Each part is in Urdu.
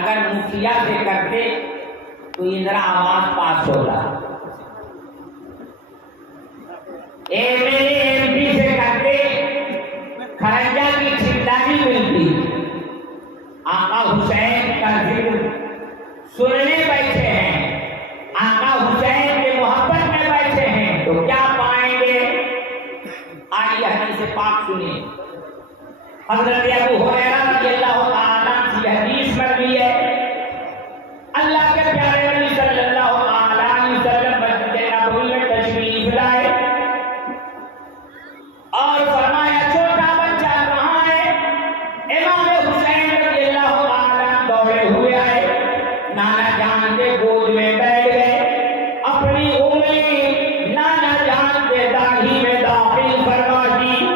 اگر مکھیا سے کرتے تو اندرا آواز پاس ہوتا، ایم پی سے کرتے کھرنجا کی ٹھیکداری ملتی۔ آقا حسین کا ذکر سننے بیٹھے ہیں، آقا حسین کے محبت میں بیٹھے ہیں تو کیا پائیں گے؟ آئیے حدیث پاک سنیے۔ حضرت ابو ہریرہ رضی اللہ تعالیٰ کی حدیث مروی ہے، اللہ کے پیارے نبی صلی اللہ علیہ وسلم مسجد نبوی میں تشریف لائے اور فرمایا چھوٹا بچہ کہاں ہے؟ امام حسین رضی اللہ تعالیٰ دوڑے ہوئے آئے، نانا جان کے گود میں بیٹھ گئے، اپنی انگلی نانا جان کے داڑھی میں داخل فرما دی۔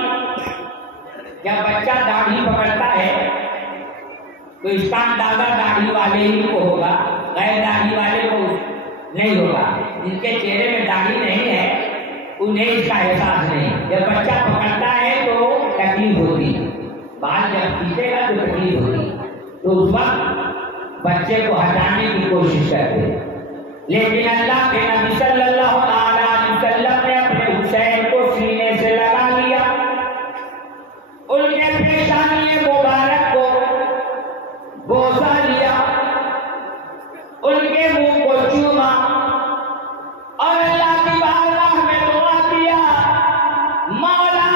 جب بچہ داڑھی پکڑتا ہے تو اس کا اندازہ داڑھی والے ہی کو ہوگا، غیر داڑھی والے کو نہیں ہوگا۔ جن کے چہرے میں داڑھی نہیں ہے انہیں اس کا احساس نہیں۔ جب بچہ پکڑتا ہے تو تکلیف ہوتی، بال جب کھینچے گا تو تکلیف ہوتی، تو اس وقت بچے کو ہٹانے کی کوشش کرتے، لیکن اللہ کے نبی صلی اللہ علیہ وسلم نے اپنے حسین کو سینے سے لگا لیا، ان کے پیشانی مبارک کو بوسہ لیا، ان کے منہ کو چوما اور اللہ کی بارگاہ میں دعا کیا، مولا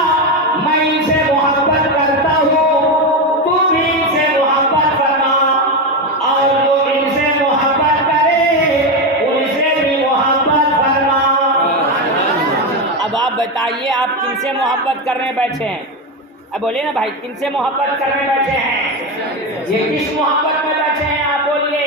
میں ان سے محبت کرتا ہوں، تو بھی ان سے محبت فرما، اور جو ان سے محبت کرے ان سے بھی محبت فرما۔ اب آپ بتائیے آپ کن سے محبت کرنے بیٹھے ہیں؟ اب بولیے نا بھائی، کن سے محبت کرنے بیٹھے ہیں؟ یہ کس محبت میں بیٹھے ہیں؟ آپ بولیے۔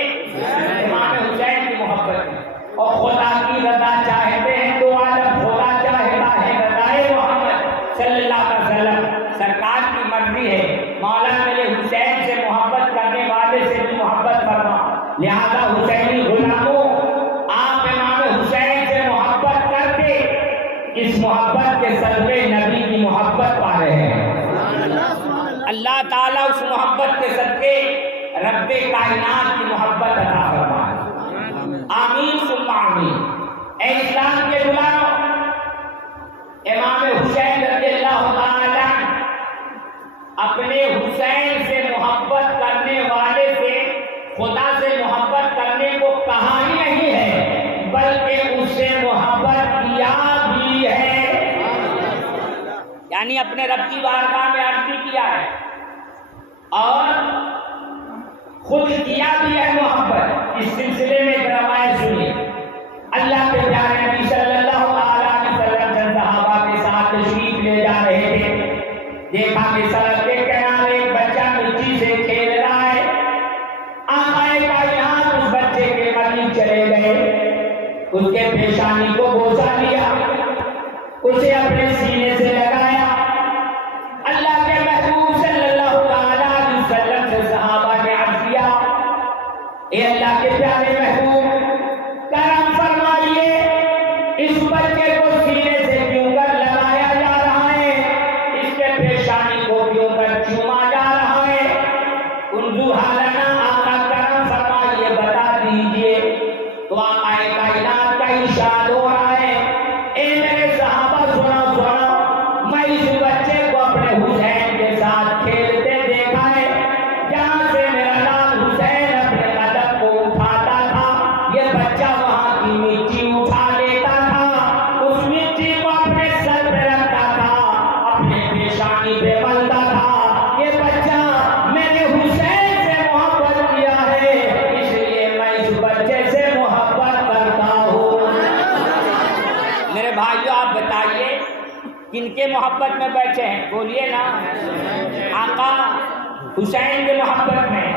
امام حسین کی محبت میں۔ اور خدا کی رضا چاہتے ہیں تو عالم خدا چاہتا ہے رضائے محمد صلی اللہ علیہ وسلم، سرکار کی مرضی ہے، مولا میرے حسین سے محبت کرنے والے سے بھی محبت فرما، لہذا حسینی غلاموں آپ امام حسین سے محبت کر کے اس محبت کے صدقے نبی کی محبت پا رہے ہیں۔ اللہ تعالیٰ اس محبت کے صدقے رب کائنات کی محبت عطا فرمائے، آمین ثم آمین۔ اے اسلام کے غلاموں، امام حسین رضی اللہ تعالیٰ اپنے حسین سے محبت کرنے والے سے خدا سے محبت کرنے کو کہا ہی نہیں ہے، بلکہ اس سے محبت کیا بھی ہے، یعنی اپنے رب کی بارگاہ میں عرض بھی کیا ہے اور خود کیا بھی ہے محبت۔ اس سلسلے میں ایک روایت سنیے۔ اللہ کے پیارے نبی صلی اللہ علیہ وسلم چند صحابہ کے ساتھ تشریف لے جا رہے تھے، دیکھا کہ سڑک کے کنارے ایک بچہ مٹی سے کھیل رہا ہے، آقا کائنات اس بچے کے قریب چلے گئے، اس کے پیشانی کو بوسہ لیا، اسے اپنے سینے سے لگایا۔ اللہ کے محبوب صلی اللہ علیہ وسلم سے صحابہ نے عرض کیا، اے اللہ کے پیارے محبوب کرم فرمائیے، اس بچے کو سینے سے کیوں کر لگایا جا رہا ہے، اس کے پیشانی کو کیوں کر چوما جا رہا ہے؟ انظر حالنا، آقا کرم فرمائیے بتا دیجئے۔ تو آقا کائنات کا ارشاد ہو رہا ہے، اے میرے صحابہ سنا سنا، میں اس بچے کو اپنے حسین کے ساتھ کھیلتے دیکھا ہے، جہاں سے میرا نام حسین اپنے قدم کو اٹھاتا تھا، یہ بچہ وہاں کی مٹی اٹھا لیتا تھا، اس مٹی کو اپنے سر پہ رکھتا تھا، اپنے پیشانی پہ ملتا تھا۔ یہ بچہ میں نے حسین سے محبت کیا ہے، اس لیے میں اس بچے سے محبت کرتا ہوں۔ میرے بھائیو آپ بتائیے کن کے محبت میں بیٹھے ہیں؟ بولیے نا، آقا حسین کے محبت میں۔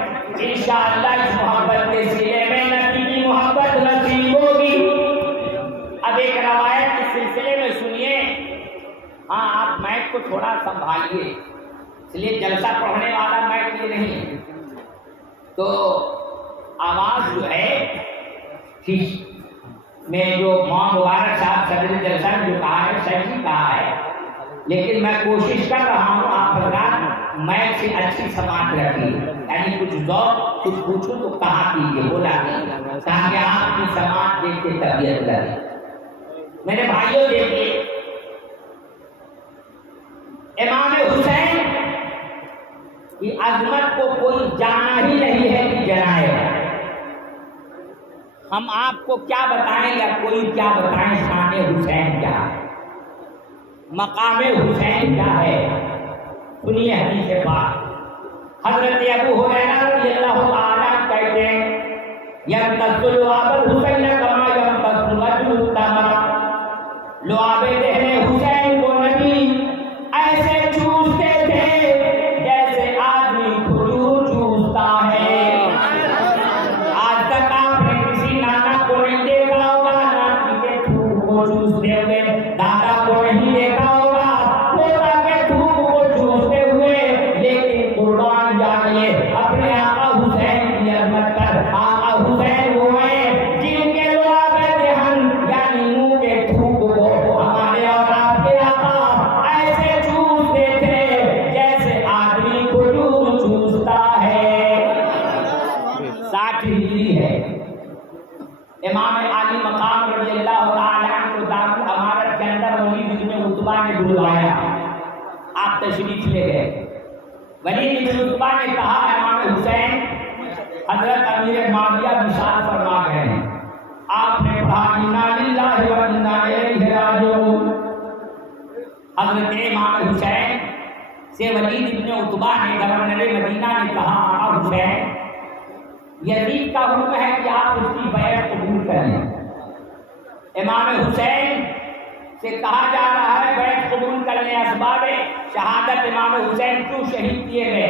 انشاءاللہ اس محبت کے سلے میں نبی کی محبت نصیب ہوگی۔ اب ایک روایت کے سلسلے میں سنیے، ہاں آپ مائک کو تھوڑا سنبھالیے، اس لیے جلسہ پڑھنے والا مائک یہ نہیں ہے، تو آواز جو ہے ٹھیک میں جو ماں مبارک صاحب صدر جلسہ نے جو کہا ہے صحیح کہا ہے، لیکن میں کوشش کر رہا ہوں آپ حضرات میں سے اچھی سماعت رکھی، یعنی کچھ ذوق کچھ پوچھو تو کہا کیجیے، بولا نہیں، کہا کہ آپ کی سماعت دیکھ کے طبیعت لگی۔ میرے بھائیوں دیکھیے، امام حسین کی عظمت کو کوئی جانا ہی نہیں ہے کہ جنائے۔ ہم آپ کو کیا بتائیں یا کوئی کیا بتائیں شان حسین کیا ہے، مقام حسین کیا ہے؟ سنیے حدیث پاک، حضرت ابو ہریرہ رضی اللہ تعالیٰ کہتے ہیں یمتص لعاب الحسین کما یمتص الرجل التمر، لعاب دہن حسین کو نبی ایسے چوستے تھے جیسے آدمی کھجور چوستا ہے۔ آج تک آپ نے کسی نانا کو نہیں دیکھا ہوگا نانا کے تھوک کو چوستے ہوئے، دادا کو نہیں دیکھا ہوگا پوتا کے تھوک کو چوستے ہوئے، لیکن قربان جانیے اپنے آقا حسین کی عظمت پر۔ آقا حسین وہ ہیں جن کے لعاب دہن یعنی منہ کے تھوک کو ہمارے اور آپ کے آقا ایسے چوستے تھے جیسے آدمی کھجور چوستا ہے۔ 60 ہجری ہے، امام عالی مقام رضی اللہ تعالیٰ عنہ کو دارالامارت کے اندر ولید بن عتبہ نے بلوایا، آپ تشریف لے گئے۔ ولید بن عتبہ نے کہا امام حسین حضرت امیر معاویہ وصال فرما گئے ہیں۔ آپ نے پڑھا انا للہ و انا الیہ راجعون۔ حضرت امام حسین سے ولید بن عتبہ نے گورنر مدینہ نے کہا آقا حسین یزید کا حکم ہے کہ آپ اس کی بیعت قبول کریں۔ امام حسین سے کہا جا رہا ہے بیعت قبول کرنے، اسباب شہادت امام حسین کیوں شہید کیے گئے،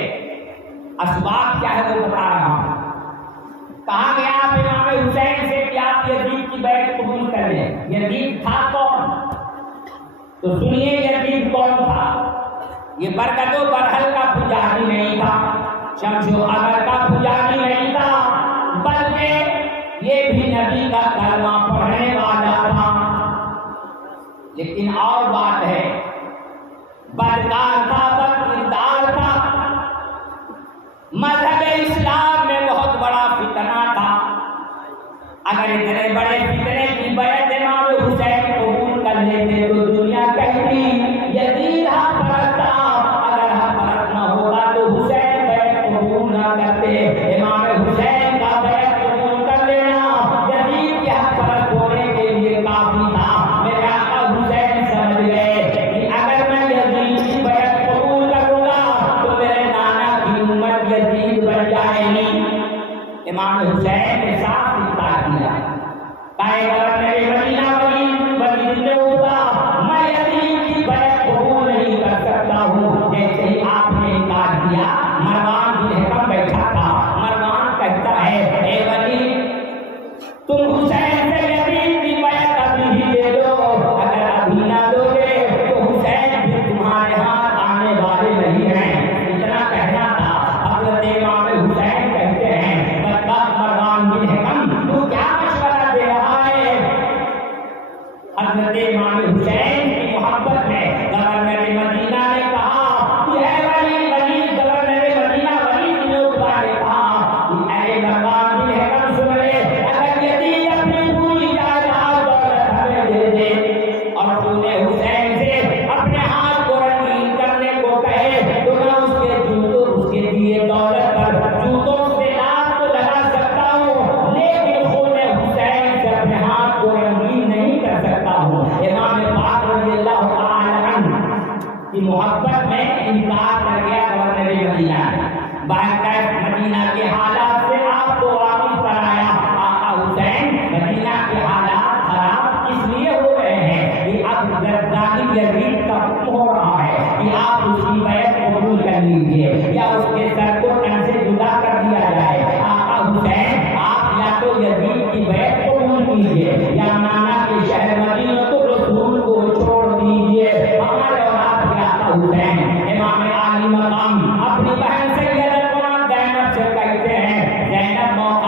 اسباب کیا ہے وہ بتا رہا ہوں۔ کہا گیا آپ امام حسین سے کہ آپ یزید کی بیعت قبول کر لیں۔ یزید تھا کون؟ تو سنیے یزید کون تھا؟ یہ برکت و برحل کا پجاری نہیں تھا، شمس و قمر کا پجاری نہیں تھا، بلکہ یہ بھی نبی کا کلمہ پڑھنے والا تھا۔ لیکن اور بات ہے، بدکار تھا، بدکردار تھا، مذہب اسلام میں بہت بڑا فتنہ تھا۔ اگر اتنے بڑے فتنے کی بیعت امام حسین قبول کر لیتے تو دنیا کہتی یزید حق پرست تھا، اگر حق پرست نہ ہوگا تو حسین بیعت قبول نہ کرتے۔ امام حسین کا بیعت قبول کر لینا یزید کے حق پرست ہونے کے لیے کافی تھا۔ میرے آقا حسین سمجھ گئے کہ اگر میں یزید کی بیعت قبول کروں گا تو میرے نانا کی امت یزید بن جائے گی۔ امام حسین نے صاف انکار کیا، کہے گورنر مدینہ ولید بن عتبہ میں یزید کی بیعت قبول نہیں کر سکتا ہوں۔ جیسے ہی آپ نے انکار کیا، مروان بن حکم بیٹھا تھا، مروان کہتا ہے اے ولید تم حسین سے یزید کی بیعت ابھی ہی دے دو، اگر ابھی نہ دو گے تو حسین بھی تمہارے ہاتھ آنے والے نہیں ہیں۔ اتنا کہنا تھا۔ حضرت امام حسین کہتے ہیں بدبخت مروان بن حکم تو کیا مشورہ دے رہا ہے؟ حضرت امام حسین کی محبت میں گورنر مدینہ نے کہا کہ اے ولید، گورنر مدینہ ولید بن عتبہ نے کہا کہ اے مروان بن حکم سن لے، اگر یزید اپنی پوری جائیداد دولت ہمیں دے دے اور تو نے حسین سے اپنے ہاتھ کو رنگین کرنے کو کہے تو میں اس کے جوتوں اس کے دیے دولت پر جوتوں سے لات تو لگا سکتا ہوں، لیکن خون حسین سے اپنے ہاتھ کو رنگین نہیں کر سکتا ہوں۔ امام پاک رضی اللہ تعالی عنہ کی محبت میں انکار کر گیا گورنر مدینہ۔ باقاعدہ مدینہ کے حالات سے آپ کو واقف کرایا۔ آقا حسین مدینہ کے حالات خراب اس لیے ہو رہے ہیں کہ اب زرداری یزید کا حکم ہو رہا ہے کہ آپ اس کی بیعت قبول کر لیجیے یا اس کے سر کو تن سے جدا کر دیا جائے۔ آقا حسین آپ یا تو یزید کی بیعت قبول کیجیے یا نانا کے شہر مدینہ رسول کو چھوڑ دیجیے۔ ہمارے اور آپ کے آقا حسین امام عالی مقام اپنی بہن سیدتنا زینب سے کہتے ہیں، زینب موقع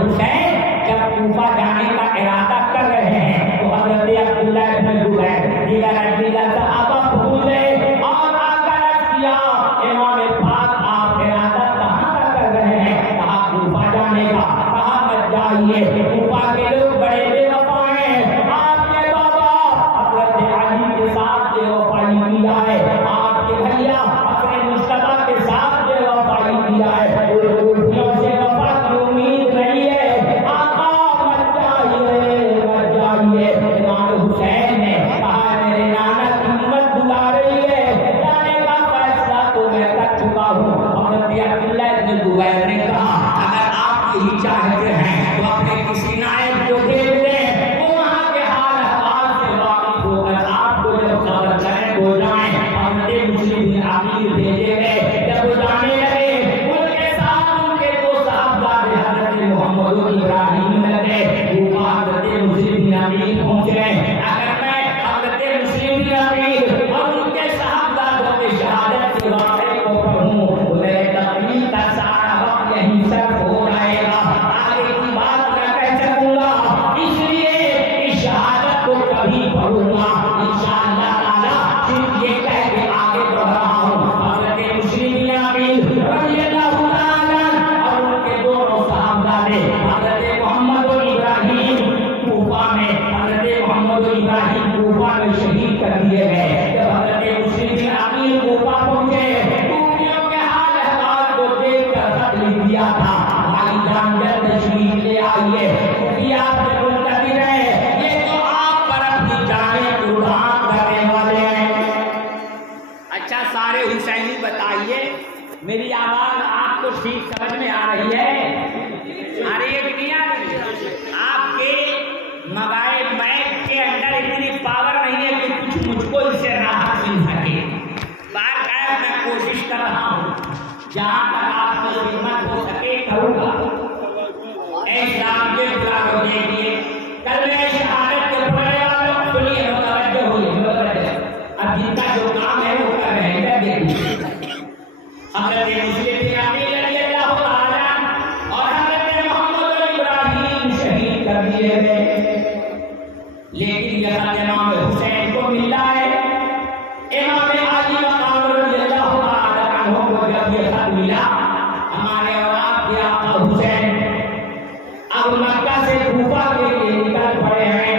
حسین جب کوفہ جانے کا ارادہ کر رہے ہیں تو حضرت عبداللہ بن زبیر دیگر صحابہ پہنچ گئے اور آ کر عرض کیا امام پاک آپ ارادہ کہاں کا کر رہے ہیں؟ کہا کوفہ جانے کا۔ کہا مت جائیے، کوفہ کے لوگ بڑے بے وفا ہیں، آپ کے بابا حضرت علی کے ساتھ بے وفائی کیا ہے، آپ کے بھیا اپنے مصطفیٰ کے ساتھ بے وفائی کیا ہے، کوفیوں سے وفا کی امید نہیں ہے، آقا مت جائیے مت جائیے۔ امام حسین نے کہا میرے نانا کی امت بلا رہی ہے، جانے کا فیصلہ تو میں کر چکا ہوں۔ حضرت عبداللہ بن زبیر نے کہا اگر آپ یہی چاہتے ہیں تو اپنے کسی نائب کو بھیج دیں، وہ وہاں کے حال احوال سے واقف ہو کر آپ کو جب خبر کریں ہو جائیں۔ حضرت مسلم بن عقیل بھیجے گئے، جب وہ جانے لگے ان کے ساتھ ان کے دو صاحبزادے حضرت محمد و ابراہیم لگے، وہ حضرت مسلم بن عقیل پہنچ گئے۔ اگر میں حضرت مسلم بن عقیل اور ان کے صاحبزادوں کی شہادت کے واقعے کو پڑھوں تو میرے تقریر کا سارا وقت یہیں صرف ہو جائے گا، آگے کی بات نہ کہہ سکوں گا، اس لیے اس شہادت کو کبھی پڑھوں گا انشاءاللہ تعالی، صرف یہ کہہ کے آگے بڑھ رہا ہوں۔ حضرت مسلم بن عقیل رضی اللہ تعالیٰ اور ان کے دونوں صاحبزادے حضرت محمد و ابراہیم کوفہ میں شہید کر دیے گئے۔ جب حضرت مسلم بن عقیل کوفہ پہنچے، کوفیوں کے حال احوال کو دیکھ کر خط لکھ دیا تھا بھائی جان جلد تشریف لے آئیے، کوفی آپ سے منتظر ہیں، یہ تو آپ پر اپنی جانیں قربان کرنے والے ہیں۔ اچھا سارے حسینی بتائیے میری آواز آپ کو ٹھیک سمجھ میں آ رہی ہے؟ ارے ایک نہیں آ رہی؟ آپ کے موبائل مائک کے اندر اتنی پاور نہیں ہے کہ کچھ مجھ کو اس سے راحت مل سکے۔ بار میں کوشش کر رہا ہوں جہاں تک آپ کی خدمت ہو سکے کروں گا۔ اسلام کے بلاگوں دیکھیے کلمہ شہادت کے پڑھنے والوں سنیے متوجہ ہوئے متوجہ، اب جن کا جو کام ہے وہ کر رہے ہیں دیکھیے۔ حضرت مسلم بن عقیل رضی اللہ تعالیٰ اور حضرت محمد و ابراہیم شہید کر دیے گئے، لیکن یہ خط امام حسین کو ملا ہے۔ امام علی مقام رضی اللہ تعالیٰ عنہ کو جب یہ خط ملا، ہمارے اور آپ کے آقا حسین اب مکہ سے کوفہ کے لیے نکل پڑے ہیں۔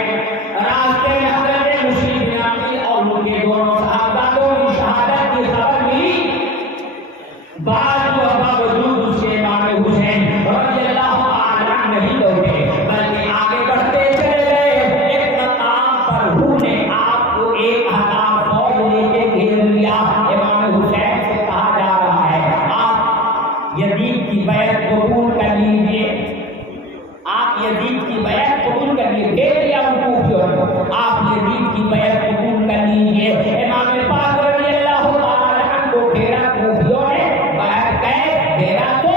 راستے میں حضرت مسلم بن عقیل اور ان کے دونوں صحابہ کی شہادت کی خبر ملی، باوجود اس کے امام حسین رضی اللہ تعالیٰ نہیں لوٹے بلکہ آگے بڑھتے چلے گئے۔ ایک مقام پر روح نے آپ کو ایک ہزار فوج لے کے گھیر لیا۔ امام حسین سے کہا جا رہا ہے آپ یزید کی بیعت قبول کر لیجیے، آپ یزید کی بیعت قبول کر لیجیے، گھیر لیا ان کوفیوں نے، آپ یزید کی بیعت قبول کر لیجیے۔ امام پاک رضی اللہ تعالیٰ عنہ کو گھیرا کوفیوں نے، گھیرا تو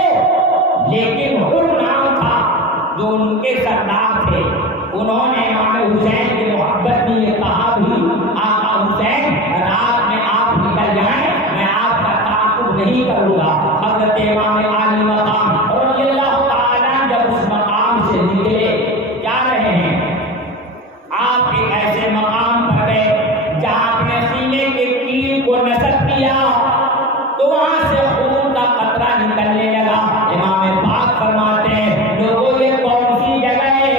لیکن ان نام تھا جو ان کے سردار تھے، انہوں نے امام حسین کی محبت میں یہ کہا بھی آقا حسین رات میں آپ نکل جائیں میں آپ کا تعاقب نہیں کروں گا۔ حضرت امام علی مقام رضی اللہ تعالیٰ جب اس مقام سے نکلے جا رہے ہیں، آپ ایک ایسے مقام پر گئے جہاں اپنے سینے کے تیر کو نصب کیا تو وہاں سے خون کا قطرہ نکلنے لگا۔ امام پاک فرماتے ہیں لوگوں یہ کون سی جگہ ہے؟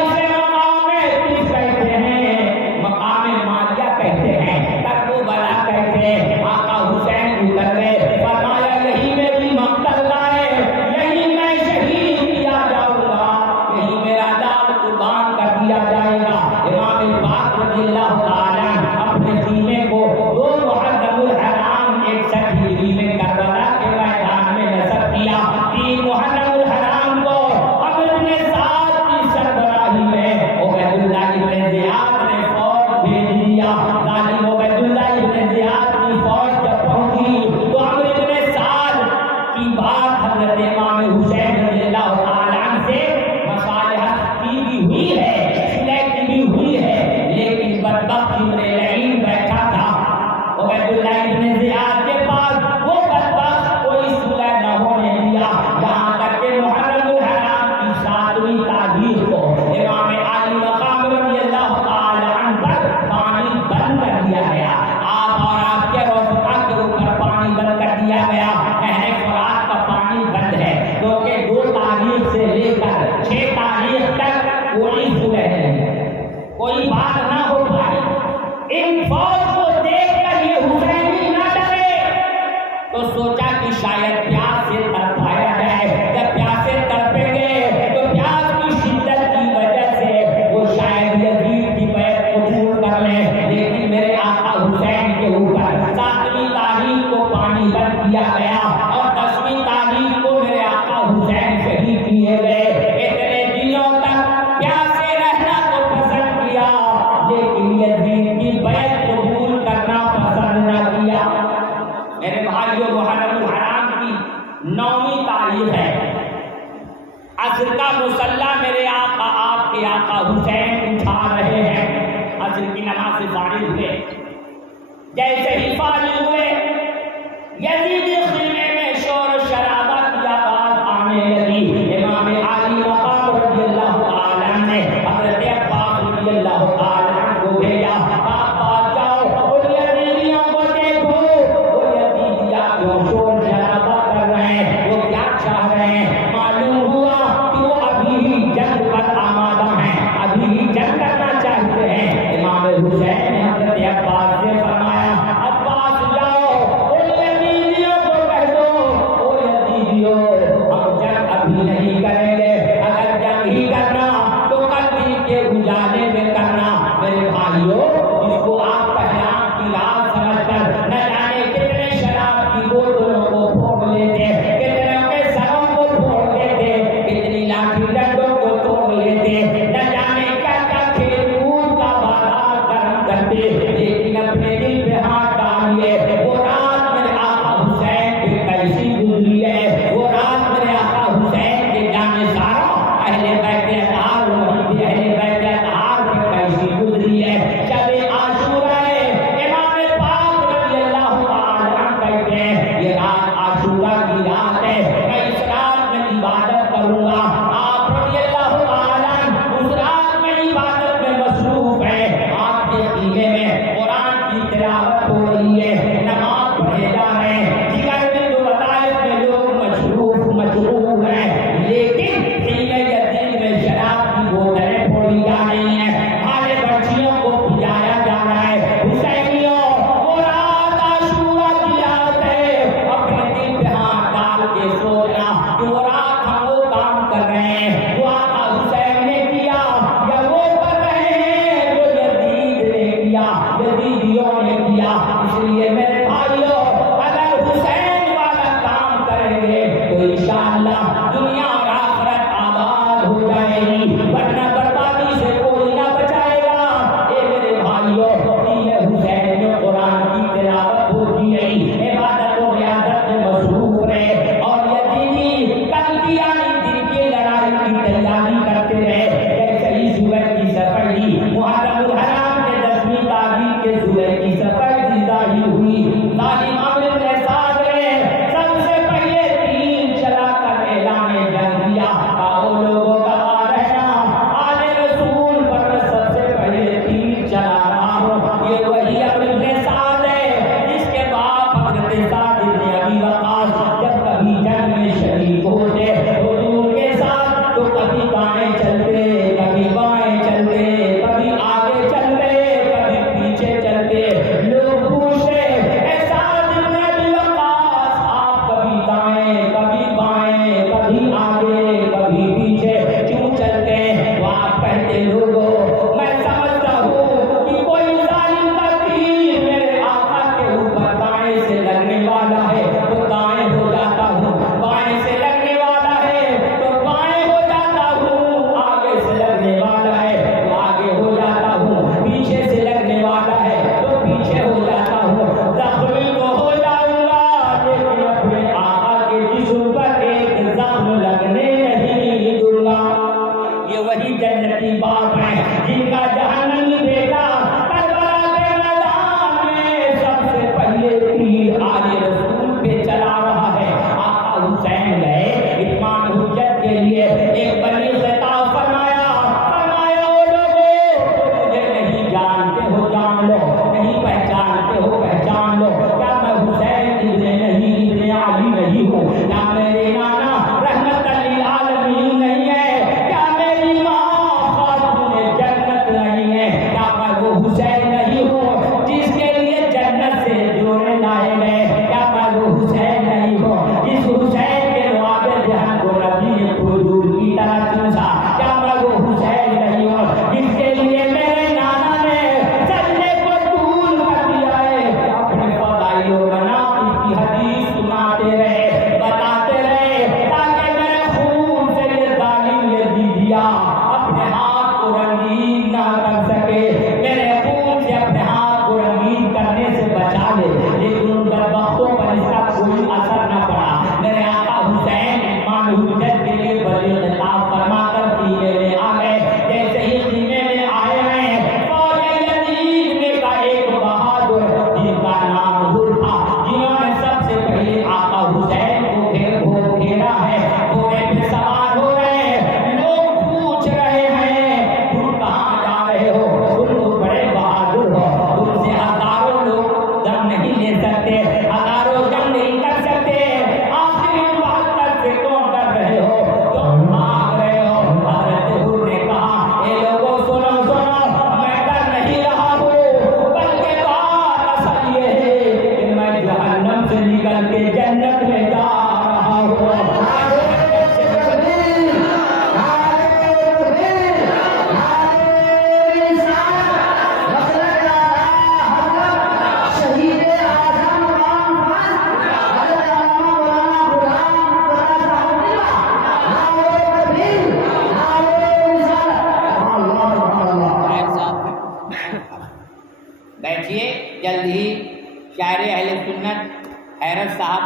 اسے مقام تیس کہتے ہیں، مقام مالیہ کہتے ہیں، کربلا کہتے ہیں۔ آقا حسین اتر گئے، فرمایا یہی میری مقتل کا تاریخ کو امام علی مقام رضی اللہ تعالی عنہ پر پانی بند کر دیا گیا. آپ اور آپ کے رفقا کے اوپر پانی بند کر دیا گیا. نہر فرات کا پانی بند ہے کیونکہ 2 تاریخ سے لے کر 6 تاریخ تک کوئی صلح نہیں, کوئی بات نہ ہو پائی. ان فوج کو دیکھ کر یہ حسینی نہ ڈرے تو سوچا کہ شاید پیاس سے تڑپایا جائے. جب پیاس سے تڑپیں گے تو پیاس کی شدت کی وجہ سے وہ شاید یزید کی بیعت قبول کر لیں. لیکن میرے آقا حسین کے اوپر 7ویں تاریخ کو پانی بند کیا گیا اور 10ویں تاریخ کو میرے آقا حسین شہید کیے گئے. اتنے دنوں تک پیاسے رہنا تو پسند کیا لیکن یزید کی بیعت قبول کرنا پسند نہ کیا. میرے بھائیو محرم الحرام کی 9ویں تاریخ ہے. عصر کا مصلی میرے آقا آپ کے آقا حسین اٹھا رہے ہیں. عصر کی نماز سے فارغ ہوئے. جیسے ہی فارغ ہوئے یزید خیمے میں شور و شرابہ کی آواز آنے لگی. امام علی مقام رضی اللہ تعالی عنہ نے حضرت عباس رضی اللہ تعالی عنہ کو بھیجا. آپ جاؤ اور یزیدیوں کو دیکھو, وہ یزیدیاں جو شور شرابہ کر رہے ہیں وہ کیا چاہ رہے ہیں. معلوم ہوا کہ وہ ابھی ہی جنگ پر آمادہ ہیں, ابھی ہی جنگ کرنا چاہتے ہیں. امام حسین نے حضرت عباس سے فرمایا عباس جاؤ اور یزیدیوں کو کہہ دو, او یزیدیوں ہم جنگ ابھی نہیں کریں گے. اگر جنگ ہی کرنا تو کل دن کے اجالے میں کرنا. میرے بھائیوں جس کو آپ قیام کی رات سمجھ کر نہ جانے کتنے شراب کی بوتلوں کو پھوڑ لیتے, کتنے کے سروں کو پھوڑ دیتے, کتنی لاٹھی ڈنڈوں کو توڑ لیتے, نہ جانے کیا کیا کھیل کود کا بازار گرم کرتے, لیکن اپنے دل پہ ہاتھ ڈالیے. وہ رات میرے آقا حسین پہ کیسی گزری ہے, وہ رات میرے آقا حسین کے جانثاروں اہل بیت اطہار وہی اہل بیت اطہار پہ کیسی گزری ہے. شب عاشورہ امام پاک رضی اللہ تعالی عنہ کہتے ہیں یہ رات عاشورہ کی رات ہے, میں اس رات میں عبادت کروں گا. آپ رضی اللہ تعالی عنہ اس رات میں عبادت میں مصروف ہیں. آپ کے خیمے میں قرآن کی تلاوت ہو رہی ہے, نماز پڑھے جا رہے ہیں, دیگر دن و وظائف میں لوگ مشغول ہیں, لیکن خیمے یزید میں شراب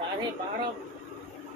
12:30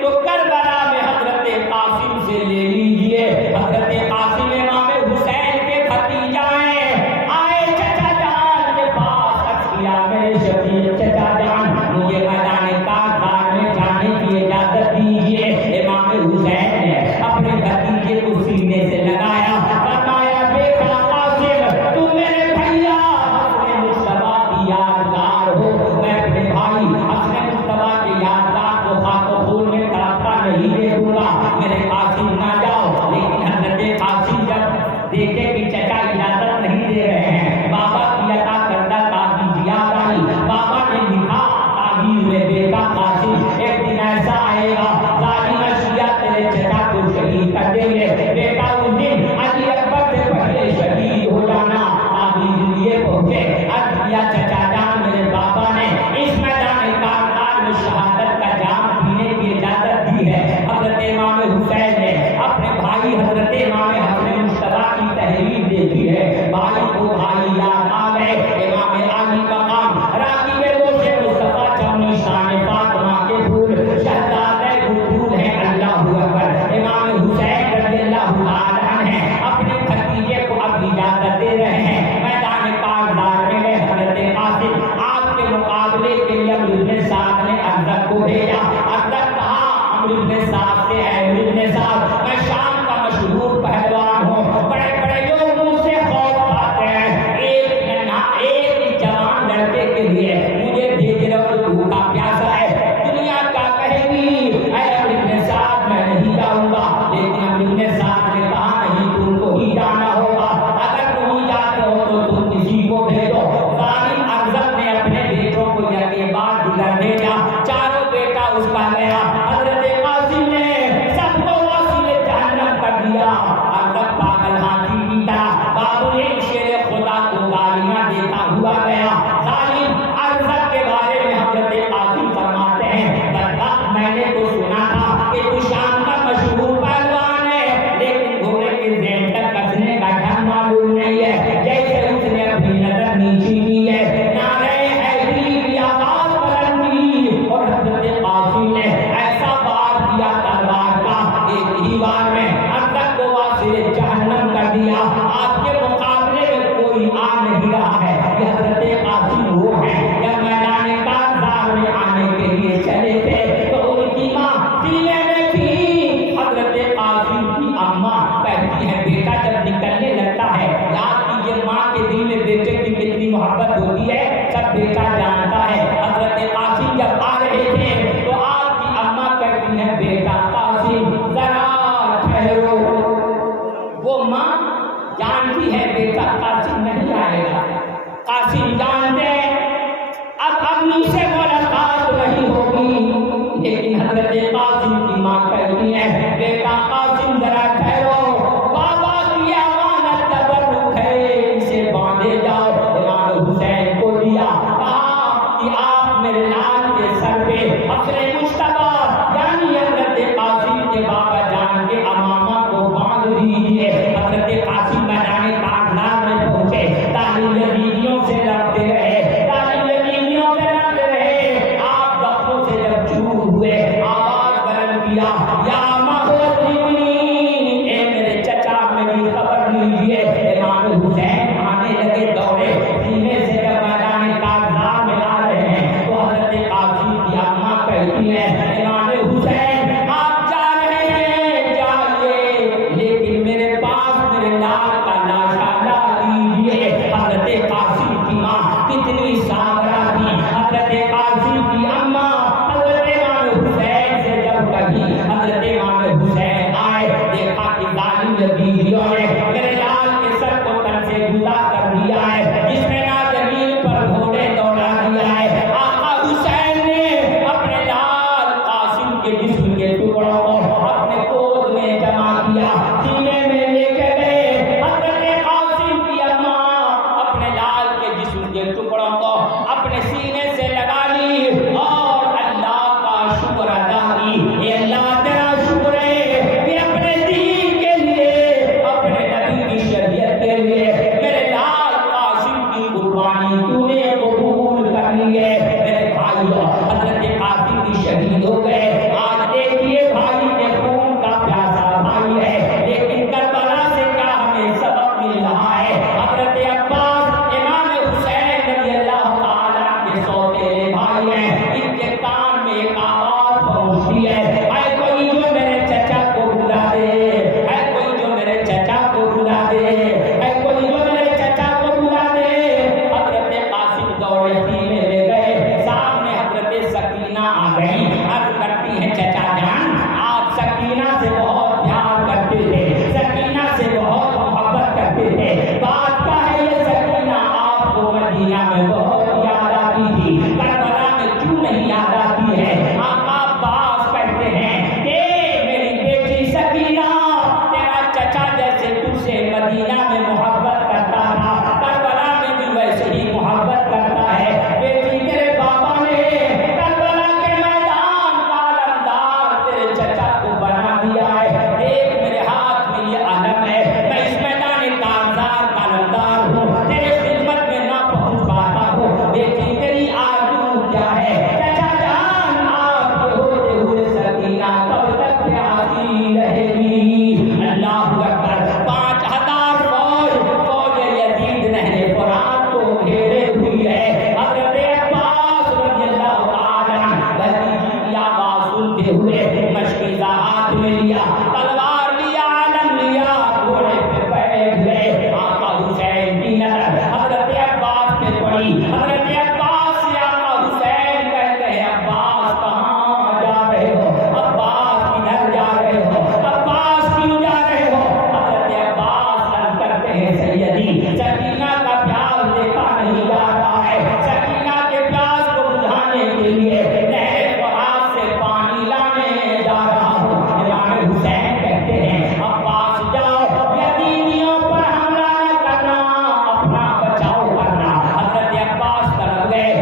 تو کربلا میں حضرت قاسم سے لے لیجئے. حضرت قاسم امام حسین کے بھتیجا ہیں. آئے چچا جان کے پاس عرض کیا میرے شفیع چچا جان مجھے میدان کارزار میں جانے کی اجازت دیجئے. امام حسین نے اپنے بھتیجے کو سینے سے لگایا. فرمایا بیٹا قاسم تم میرے بھیا حسن مصطفیٰ کی یادگار ہو. میں اپنے بھائی حسن مصطفیٰ کی یادگار کو خاک و خون میں تڑپتا نہیں دیکھوں گا. میرے قاسم نہ جاؤ. لیکن حضرت قاسم جب دیکھے کہ چچا اجازت نہیں دے رہے ہیں, بابا کی عطا کردہ تعبیر یاد آئی. بابا نے لکھا تعبیر میں بیٹا قاسم ایک دن ایسا آئے گا ظالم شیعہ تیرے چچا کو شہید کر دیں گے. بیٹا اس دن علی اکبر سے پہلے شہید ہو جانا. تعبیر لیے پہنچے. عرض کیا چچا جان میرے بابا نے اس میدان کارزار میں شہادت کا جام پینے کی اجازت دی ہے. حضرت امام حسین نے اپنے بھائی حضرت امام حسن مصطفیٰ کی تحریر دیکھی ہے. بھائی کو بھائی یاد آ گئے. امام علی مقام راکب روش مصطفیٰ چمن شان فاطمہ کے پھول شہزادہ بطول ہیں. اللہ اکبر. امام حسین رضی اللہ تعالیٰ عنہ اپنے بھتیجے کو اب اجازت دے رہے ہیں. میدان کارزار میں گئے. حضرت قاسم آپ کے مقابلے کے لیے عمرو بن سعد نے ارزق کو بھیجا. ارزق کہا عمرو بن سعد سے اے عمرو بن سعد میں شام کا مشہور پہلوان ہوں. بڑے بڑے لوگ مجھ سے خوف کھاتے ہیں. ایک جوان لڑکے کے لیے مجھے بھیج رہے ہو بھوکا پیاسا ہے. دنیا کیا کہے گی. اے عمرو بن سعد میں نہیں جاؤں گا. لیکن عمرو بن سعد نے کہا نہیں تم کو ہی جانا ہوگا. اگر تم جاتے ہو تو تم کسی کو بھیجو. ظالم ارزق نے اپنے بیٹوں کو یکے بعد دیگر بھیجا. چاروں بیٹا اس کا گیا. حضرت قاسم نے سب کو وسیلے جہنم کر دیا. ارزق پاگل ہاتھی کی طرح بابو شیر خدا کو گالیاں دیتا ہوا گیا. ظالم ارزق کے بارے میں حضرت قاسم فرماتے ہیں بدبخت میں نے تو سنا تھا کہ تو شام کا مشہور پہلوان ہے, لیکن گھوڑے کے ذہن تک کسنے کا ڈھنگ معلوم نہیں ہے. جیسے اس نے اپنی نظر نیچی کی ہے نعرہ حیدری کی آواز بلند کی اور حضرت قاسم نے ایسا وار کیا تلوار کا ایک ہی وار میں ارزق کو واسطے جہنم کر دیا. آپ کے مقابلے میں کوئی آ نہیں رہا ہے. یہ حضرت قاسم وہ ہیں جب میدان کارزار میں آنے کے لیے چلے تھے تو ان کی ماں سینے میں تھی. حضرت قاسم کی اماں کہتی ہے بیٹا جب نکلنے لگتا ہے یاد کیجیے ماں کے دل میں بیٹے کی کتنی محبت ہوتی ہے. سب بیٹا جانتا ہے. حضرت قاسم جب آ رہے تھے تو آپ کی اماں کہتی ہے بیٹا قاسم ذرا ٹھہرو. وہ ماں جانتی ہے بیٹا قاسم نہیں آئے گا. قاسم جانتے اب امی سے ملاقات نہیں ہوگی. لیکن حضرت قاسم کی ماں کہتی ہے بیٹا قاسم ذرا ٹھہرو. بابا کی امانت تبرک ہے اسے باندھے جاؤ. امام حسین کو دیا. کہا کہ آپ میرے لال کے سر پہ حسن مصطفیٰ یعنی حضرت قاسم کے بابا جان کے امامہ کو باندھ دیجیے. حضرت قاسم میدان کارزار میں پہنچے. تعلیم یزیدیوں سے لڑتے رہے. تعلیم یزیدیوں سے لڑتے رہے. آپ دفتوں سے جب چور ہوئے آواز بلند کیا یا محبوبنی اے میرے چچا میری خبر لیجیے. امام حسین آنے لگے دوڑے. سینے سے جب میدان کارزار میں آ رہے ہیں تو حضرت قاسم کی اماں کہتی ہے امام حسین آپ جا رہے ہیں جائیے لیکن میرے پاس میرے لال کا لاشا لا دیجیے. حضرت قاسم کی ماں کتنی سابرہ تھی. حضرت قاسم کی اماں حضرت امام حسین سے جب کہی حضرت امام حسین آئے دیکھا کہ ظالم یزیدیوں نے میرے لال کے سر کو تن سے جدا کر دیا ہے. جس نے نہ زمین پر گھوڑے دوڑا دیا ہے. آقا حسین نے اپنے لال قاسم کے جسم کے ٹکڑوں کو اپنے گود میں جمع کیا. سینے میں لے کے گئے. حضرت قاسم کی اماں اپنے لال کے جسم کے ٹکڑوں کو اپنے سینے سے لگا لی اور اللہ کا شکر ادا کی. اے اللہ تیرا دیا ہے، ایک میرے ہاتھ میں یہ علم ہے، میں اس میدان کارزار کا لمدار ہوں، تیرے خدمت میں نہ پہنچ پاتا ہوں، بیٹی تیری آرزو کیا ہے؟ چچا جان آپ کے ہوتے ہوئے سکینہ کب تک پیاسی رہے گی؟ اللہ اکبر، 5000 فوج یزید نہر فرات کو گھیرے ہوئی ہے۔ حضرت عباس رضی اللہ تعالیٰ بھتیجی کی آواز سنتے ہوئے مشکیزہ ہاتھ میں لیا، تلوار لیا، علم لیا، گھوڑے پہ بیٹھ گئے۔ آقا حسین کی نظر حضرت عباس پہ پڑی، حضرت عباس سے آقا حسین کہتے ہیں عباس کہاں جا رہے ہو؟ عباس کدھر جا رہے ہو؟ عباس کیوں جا رہے ہو؟ حضرت عباس عرض کرتے ہیں سیدی سکینہ کا پیاس دیکھا نہیں جا رہا ہے، سکینہ کے پیاس کو بجھانے کے لیے نہر فرات سے پانی لانے جا رہا ہوں۔ امام حسین کہتے ہیں عباس جاؤ، یتیمیوں پر حملہ نہ کرنا، اپنا بچاؤ کرنا۔ حضرت عباس طرف گئے،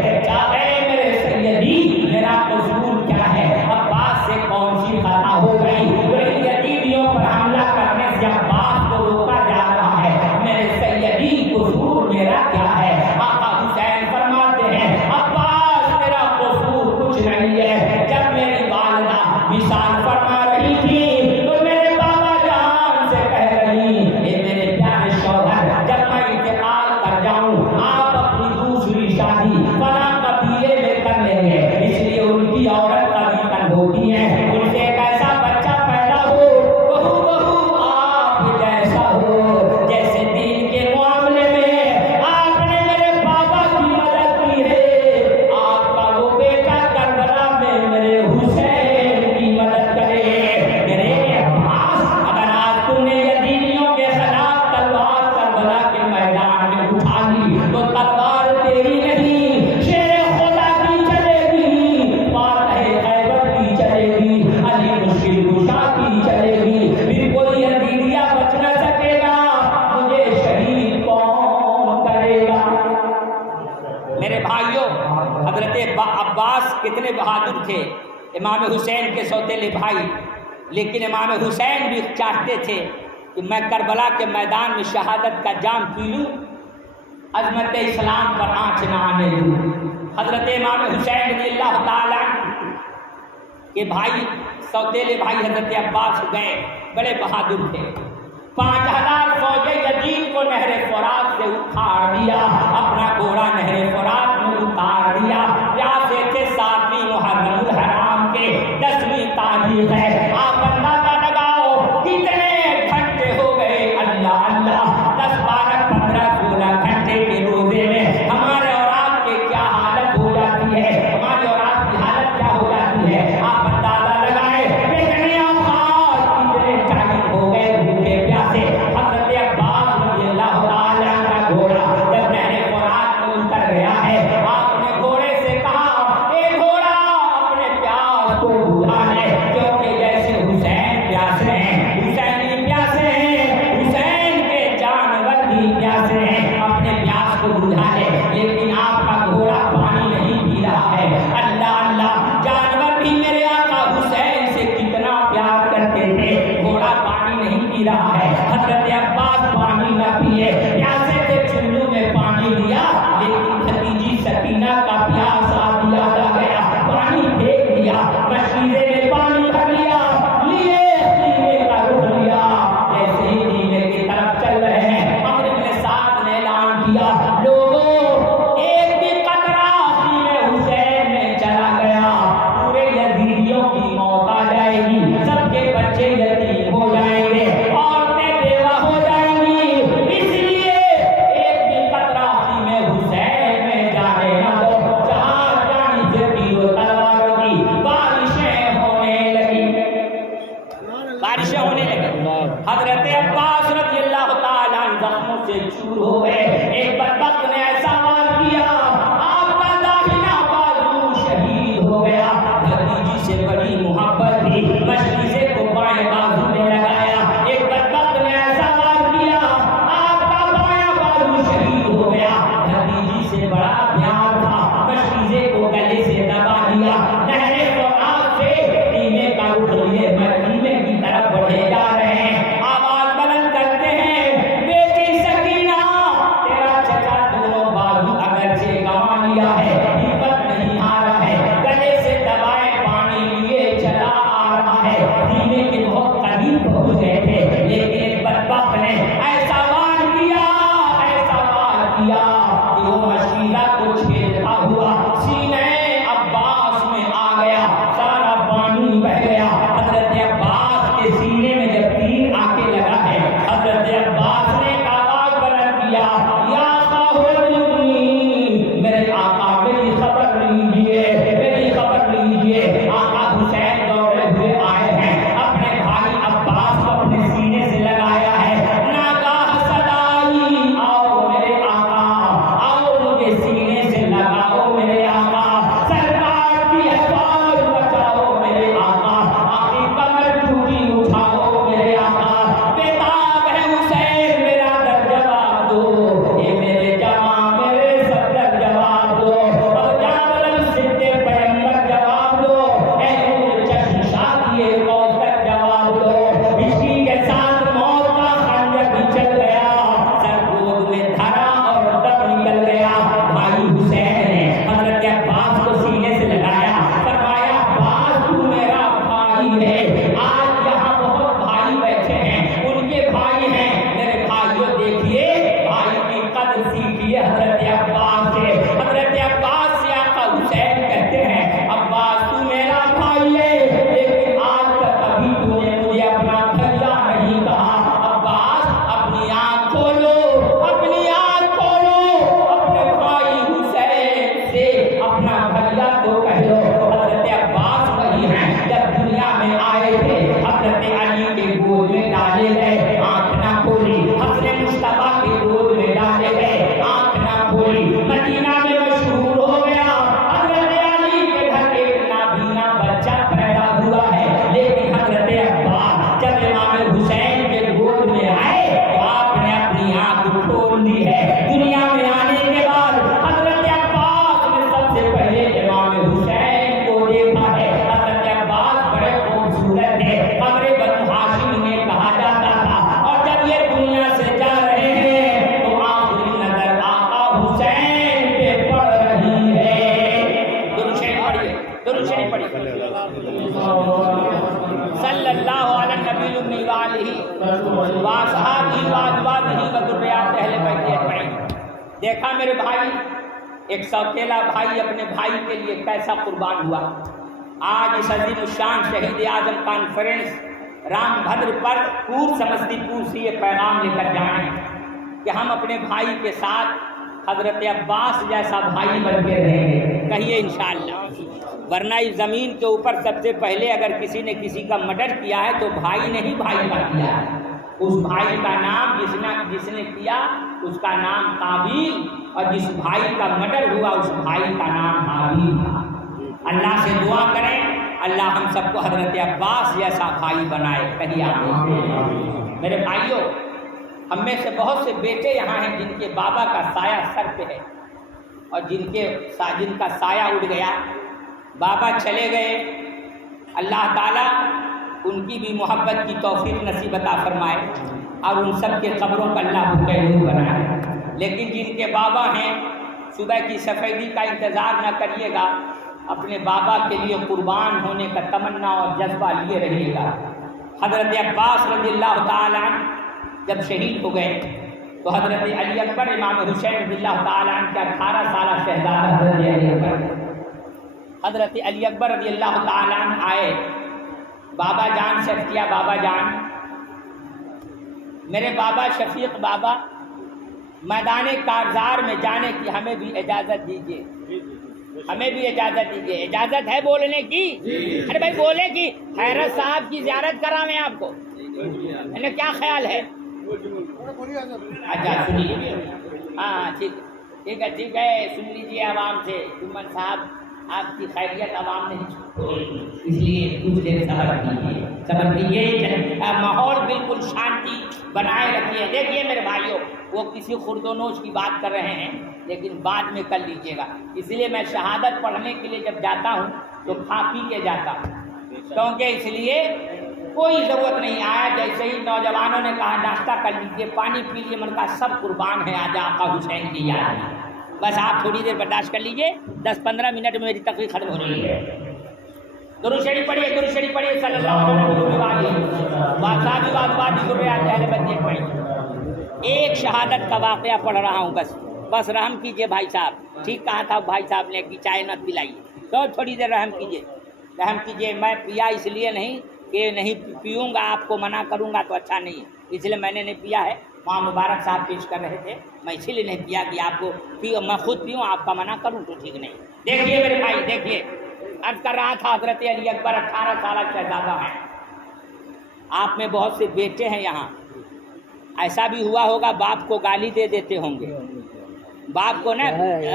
اے میرے سیدی میرا قصور کیا ہے؟ عباس سے کون سی خطا ہو گئی جو ان یتیمیوں پر حملہ کرنے سے عباس کو روکا جا رہا ہے؟ میرے سیدی قصور میرا کیا ہے؟ آقا حسین فرماتے ہیں عباس میرا قصور کچھ نہیں ہے، جب میری والدہ وصال فرما رہی تھی تو میرے بابا جان سے کہہ رہی اے میرے پیارے شوہر جب میں انتقال کر جاؤں آپ اپنی دوسری شادی فلاں قبیلے میں کر لیں گے، اس لیے ان کی عورت کبھی کن ہوتی ہے، ان سے ایک ایسا بچہ پیدا ہو بہو آپ جیسا ہو، جیسے دین کے معاملے میں آپ نے میرے بابا کی مدد کی ہے، آپ کا وہ بیٹا کربلا میں میرے حسین کی مدد کرے۔ میرے عباس اگر آج تم نے یتیمیوں کے خلاف تلوار کربلا کے میدان میں اٹھا لی تو تلوار تیری نہیں، شیر خدا کی چلے گی، فاتح خیبر کی چلے گی، علی مشکل کشا کی چلے گی، پھر کوئی یزیدیہ بچ نہ سکے گا، مجھے شہید کون کرے گا؟ میرے بھائیوں، حضرت عباس کتنے بہادر تھے، امام حسین کے سوتیلے بھائی، لیکن امام حسین بھی چاہتے تھے کہ میں کربلا کے میدان میں شہادت کا جام پی لوں، عظمت اسلام پر آنچ نہ آنے دوں۔ حضرت امام حسین رضی اللہ تعالیٰ کے بھائی سوتیلے بھائی حضرت عباس گئے، بڑے بہادر تھے، 5000 فوج یزید کو نہر فرات سے اکھاڑ دیا، اپنا گھوڑا نہر فرات میں اتار دیا، پیاسے تھے 7ویں محرم الحرام کے 10ویں تاریخ ہے، آپ اندازہ لگاؤ کتنے گھنٹے ہو گئے، اللہ اللہ 10 12 15 16 گھنٹے کے روزے میں ہمارے اور آپ کے کیا حالت ہو جاتی ہے، ہماری اور آپ کی حالت کیا ہو جاتی ہے، آپ اندازہ لگائے کتنے اوقات کتنے ٹائم ہو گئے بھوکے پیاسے۔ حضرت عباس رضی اللہ تعالیٰ کا گھوڑا جب نہر فرات میں اتر گیا ہے، آپ نے گھوڑے سے کہا اے گھوڑا اپنے پیاس کو بجھا لے، کیونکہ جیسے حسین پیاسے ہیں، حسینی پیاسے ہیں، حسین کے جانور بھی پیاسے ہیں، اپنے پیاس کو بجھا لے، لیکن آپ کا گھوڑا پانی نہیں پی رہا ہے۔ اللہ اللہ، جانور بھی میرے آقا حسین سے کتنا پیار کرتے تھے، گھوڑا پانی نہیں پی رہا ہے۔ حضرت عباس پانی نہ پیے، پیاسے تھے، چلو میں پانی لیا، لیکن بھتیجی سکینہ کا پیاس یاد آ گیا، پانی پھینک دیا، مشکیزے میں پانی بھر لیا، لیے خیمے کا رخ لیا، جیسے ہی خیمے کی طرف چل رہے ہیں عمرو بن سعد نے اعلان کیا لوگوں ایک بھی قطرہ خیمے حسین میں چلا گیا پورے یزیدیوں کی موت آ جائے گی، سب کے بچے یتیم ہو جائیں گے، عورتیں بیوہ ہو جائیں گی، اس لیے ایک بھی قطرہ خیمے حسین میں جانے نہ دو۔ جہاں جانی سے تیر و تلواروں کی بارشیں ہونے لگی، بارشیں ہونے لگی۔ حضرت عباس رضی اللہ تعالیٰ عنہ زخموں سے چور ہو گئے، ایک بدبخت نے ایسا وار کیا آپ کا داہنا بازو شہید ہو گیا، بھتیجی سے بڑی محبت تھی، مشکیزے کو بائیں بازو میں لگایا، ایک بدبخت نے ایسا وار کیا آپ کا بائیں بازو شہید ہو گیا، بھتیجی سے بڑا پیار تھا، مشکیزے کو گلے سے دبا دیا، نہر فرات سے خیمے کا رخ لیے خیمے کی طرف سینے کے بہت قریب پہنچ گئے تھے، لیکن ایک بدبخت نے ایسا وار کیا کہ وہ مشیرہ کو چھیڑتا ہوا سینے عباس میں آ گیا، سارا پانی بہ گیا۔ حضرت عباس کے سینے میں جب تیر آ کے لگا ہے، حضرت عباس نے ایک آواز بلند کیا، یا میرے آقا میری خبر لیجیے، میری خبر لیجیے۔ آقا حسین دوڑے ہوئے آئے ہیں، اپنے بھائی عباس کو اپنے سینے سے لگایا ہے۔ ناگاہ صدا آئی، آؤ میرے آقا، آؤ مجھے سینے سے لگاؤ میرے آقا، سرکار کی حفاظت بچاؤ میرے آقا، آپ کی کمر ٹوٹی اٹھاؤ میرے آقا، بےتاب ہے حسین میرا در جواب دو، اے میرے جوان میرے صدر جواب دو، اب جابر الصدیق پیغمبر جواب دو، اے نور چشم شادی کوثر جواب دو۔ اسی کے ساتھ موت کا خنجر بھی چل گیا، سر گود میں دھرا اور دم نکل گیا۔ بھائی حسین نے حضرت عباس کو سینے سے لگایا، فرمایا عباس تو میرا بھائی ہے، آج یہاں بہت بھائی بیٹھے ہیں، ان کے بھائی ہیں، میرے بھائیوں دیکھیے بھائی کی قدر سیکھیے حضرت عباس سے۔ حضرت عباس سے آقا حسین کہتے ہیں عباس تو میرا بھائی ہے، لیکن آج تک کبھی تو نے مجھے اپنا بھیا نہیں کہا۔ عباس اپنی آنکھ کھولو، اپنی آنکھ کھولو، اپنے بھائی حسین سے اپنا بھیا تو کہہ لو۔ حضرت عباس وہی ہیں جب دنیا میں آئے تھے، حضرت علی کے گود میں ڈالے گئے، آنکھ نہ کھولی، حسن مصطفیٰ کے گود میں ڈالے گئے، آنکھ نہ کھولی، مدینہ میں مشہور ہو گیا حضرت علی کے گھر ایک نابینا بچہ پیدا ہوا ہے، لیکن حضرت عباس جب امام حسین کے گود میں آئے تو آپ نے اپنی آنکھ کھول دی ہے۔ دنیا میں آنے کے بعد حضرت عباس نے سب سے پہلے امام حسین کو دیکھا ہے۔ حضرت عباس بڑے خوبصورت تھے، قبر بنو ہاشم میں کہا جاتا تھا، اور جب یہ دنیا سے جا رہے ہیں تو آخری نظر آقا حسین پہ پڑ رہی ہے۔ درود شریف پڑھیے، درود شریف پڑھیے، صلی اللہ علی النبی الامی وآلہ وصحبہ وازواجہ وذریاتہ اہل بیتہ اجمعین۔ دیکھا میرے بھائی، ایک سوتیلا بھائی اپنے بھائی کے لیے کیسا قربان ہوا۔ آج اس عظیم الشان شہید اعظم کانفرنس رام بھدر پر سمستی پور سے یہ پیغام لے کر جائیں کہ ہم اپنے بھائی کے ساتھ حضرت عباس جیسا بھائی بن کے رہیں گے، کہیے انشاءاللہ۔ ورنہ اس زمین کے اوپر سب سے پہلے اگر کسی نے کسی کا مرڈر کیا ہے تو بھائی نے ہی بھائی کا کیا ہے۔ اس بھائی کا نام جس نے کیا اس کا نام قابیل، اور جس بھائی کا مرڈر ہوا اس بھائی کا نام حابیل تھا۔ اللہ سے دعا کریں اللہ ہم سب کو حضرت عباس جیسا بھائی بنائے، کہیے آمین۔ میرے بھائیوں، ہم میں سے بہت سے بیٹے یہاں ہیں جن کے بابا کا سایہ سر پہ ہے، اور جن کا سایہ اڑ گیا، بابا چلے گئے، اللہ تعالیٰ ان کی بھی محبت کی توفیق نصیب عطا فرمائے، اور ان سب کے قبروں کا اللہ بقیروں بنائے۔ لیکن جن کے بابا ہیں صبح کی سفیدی کا انتظار نہ کریے گا، اپنے بابا کے لیے قربان ہونے کا تمنا اور جذبہ لیے رہیے گا۔ حضرت عباس رضی اللہ تعالیٰ عنہ جب شہید ہو گئے تو حضرت علی اکبر امام حسین رضی اللہ تعالیٰ عنہ کا 18 سالہ شہزادہ حضرت علی اکبر رضی اللہ تعالیٰ عنہ آئے، بابا جان سے کیا بابا جان، میرے بابا شفیق بابا میدان کارزار میں جانے کی ہمیں بھی اجازت دیجیے، ہمیں بھی اجازت دیجیے۔ اجازت ہے بولنے کی؟ ارے بھائی بولے کہ حیرت صاحب کی زیارت کراویں آپ کو، کیا خیال ہے؟ اچھا سنیے، ہاں ٹھیک ہے، سن لیجیے عوام سے۔ جمن صاحب آپ کی خیریت عوام نہیں چھوڑی، اس لیے کچھ دیر صبر کیجیے، ماحول بالکل شانتی بنائے رکھیے۔ دیکھیے میرے بھائیوں، وہ کسی خرد و نوش کی بات کر رہے ہیں لیکن بعد میں کر لیجیے گا، اس لیے میں شہادت پڑھنے کے لیے جب جاتا ہوں تو کھا پی کے جاتا ہوں، کیونکہ اس لیے کوئی ضرورت نہیں آیا۔ جیسے ہی نوجوانوں نے کہا ناشتہ کر لیجیے، پانی پی لیجیے، من کا سب قربان ہے آج آقا حسین کی یاد میں۔ بس آپ تھوڑی دیر برداشت کر لیجیے، 10-15 منٹ میں میری تقریر ختم ہو رہی ہے۔ درود شریف پڑھیے، درود شریف پڑھیے صلی اللہ علیہ وسلم۔ واصحابہ ذریات اہل بیت اجمعین۔ ایک شہادت کا واقعہ پڑھ رہا ہوں، بس رحم کیجئے بھائی صاحب، ٹھیک کہا تھا بھائی صاحب نے کہ چائے نہ پلائیے، تو تھوڑی دیر رحم کیجئے۔ میں پیا اس لیے نہیں کہ نہیں پیوں گا، آپ کو منع کروں گا تو اچھا نہیں ہے، اس لیے میں نے نہیں پیا ہے۔ وہاں مبارک صاحب پیش کر رہے تھے، میں اسی لیے نہیں پیا کہ آپ کو پیو، میں خود پیوں آپ کا منع کروں تو ٹھیک نہیں۔ دیکھیے میرے بھائی، دیکھیے، عرض کر رہا تھا حضرت علی اکبر 18 سالہ شہزادہ ہیں، آپ میں بہت سے بیٹے ہیں یہاں، ایسا بھی ہوا ہوگا باپ کو گالی دے دیتے ہوں گے، باپ کو نا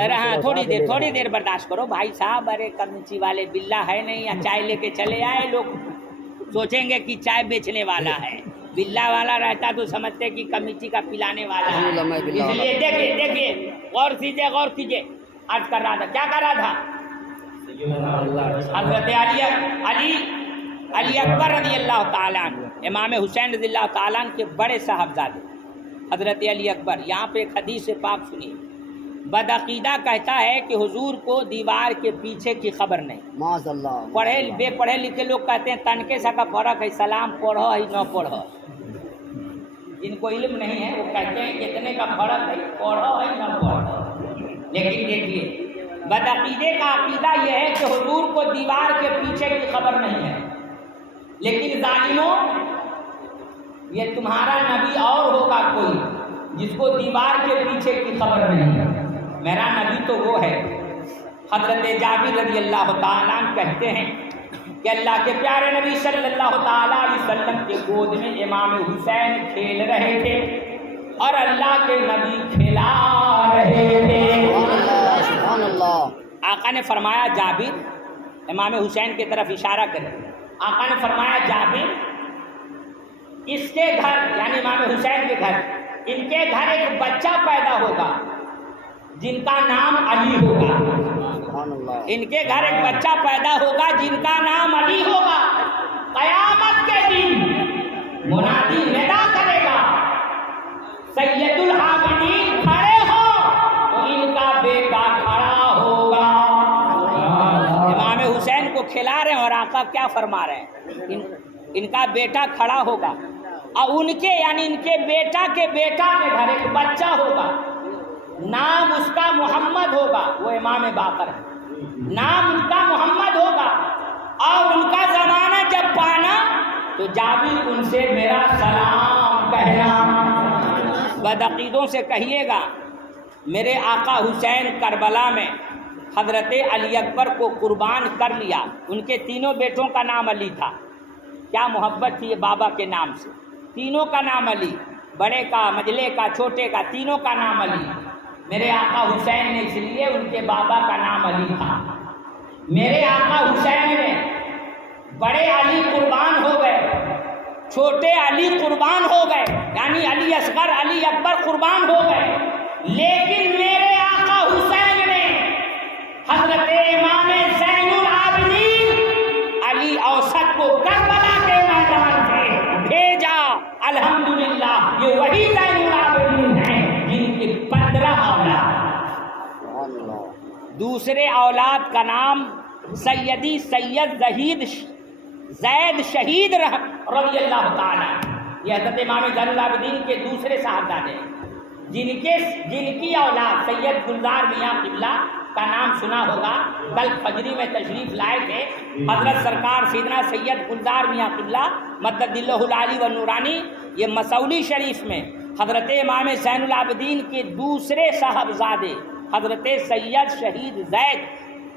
رہا تھوڑی دیر برداشت کرو بھائی صاحب، ارے کمیچی والے بلا ہے نہیں، یا چائے لے کے چلے آئے، لوگ سوچیں گے کہ چائے بیچنے والا ہے، بلا والا رہتا تو سمجھتے کہ کمیچی کا پلانے والا ہے، اس لیے دیکھیے غور کیجیے، عرض کر رہا تھا، کیا کر رہا تھا؟ حضرت علی اکبر رضی اللہ تعالیٰ عنہ، امام حسین رضی اللہ تعالیٰ عنہ کے بڑے صاحبزادے حضرت علی اکبر، یہاں پہ ایک حدیث پاک سنیے، بدعقیدہ کہتا ہے کہ حضور کو دیوار کے پیچھے کی خبر نہیں، ماذ اللہ، بے پڑھے لکھے لوگ کہتے ہیں تنکے سا کا فرق ہے، سلام پڑھو ہی نہ پڑھو، جن کو علم نہیں ہے وہ کہتے ہیں کتنے کا فرق ہے، پڑھو ہی نہ پڑھو۔ لیکن دیکھیے بدعقیدے کا عقیدہ یہ ہے کہ حضور کو دیوار کے پیچھے کی خبر نہیں ہے، لیکن ظالموں، یہ تمہارا نبی اور ہوگا کوئی جس کو دیوار کے پیچھے کی خبر نہیں ہے، میرا نبی تو وہ ہے۔ حضرت جابر رضی اللہ تعالیٰ عنہ کہتے ہیں کہ اللہ کے پیارے نبی صلی اللہ تعالیٰ علیہ وسلم کے گود میں امام حسین کھیل رہے تھے اور اللہ کے نبی کھلا رہے تھے۔ سبحان اللہ۔ آقا نے فرمایا جابر، امام حسین کی طرف اشارہ کرے، آقا نے فرمایا جابر، اس کے گھر یعنی امام حسین کے گھر، ان کے گھر ایک بچہ پیدا ہوگا جن کا نام علی ہوگا، سبحان اللہ۔ ان کے گھر ایک بچہ پیدا ہوگا جن کا نام علی ہوگا، قیامت کے دن منادی ندا کرے گا، سید العابدین کھڑے ہو تو ان کا بیٹا کھڑا ہوگا۔ امام حسین کو کھلا رہے ہیں اور آقا کیا فرما رہے ہیں؟ ان کا بیٹا کھڑا ہوگا، اور ان کے یعنی ان کے بیٹا کے گھر ایک بچہ ہوگا، نام اس کا محمد ہوگا، وہ امام باقر ہے، نام ان کا محمد ہوگا، اور ان کا زمانہ جب پانا تو جابر ان سے میرا سلام کہنا۔ بدعقیدوں سے کہیے گا میرے آقا حسین کربلا میں حضرت علی اکبر کو قربان کر لیا، ان کے تینوں بیٹوں کا نام علی تھا، کیا محبت تھی بابا کے نام سے، تینوں کا نام علی، بڑے کا، مجلے کا، چھوٹے کا، تینوں کا نام علی۔ میرے آقا حسین نے اس لیے ان کے بابا کا نام علی تھا، میرے آقا حسین نے بڑے علی قربان ہو گئے، چھوٹے علی قربان ہو گئے، یعنی علی اصغر علی اکبر قربان ہو گئے، لیکن میرے آقا حسین نے حضرت امام زین العابدین علی اوسط کو کربلا کے میدان سے بھیجا۔ الحمدللہ یہ وہی زین العابدین ہیں جن کے 15 اولاد، دوسرے اولاد کا نام سید زید شہید رضی اللہ تعالیٰ، یہ حضرت امام زین العابدین کے دوسرے صاحبزادے ہیں، جن کی اولاد سید گلزار میاں قبلہ کا نام سنا ہوگا، کل فجری میں تشریف لائے تھے حضرت سرکار سیدنا سید گلزار میاں قبلہ مدد اللہ العالی و نورانی، یہ مسولی شریف میں حضرت امام زین العابدین کے دوسرے صاحبزادے حضرت سید شہید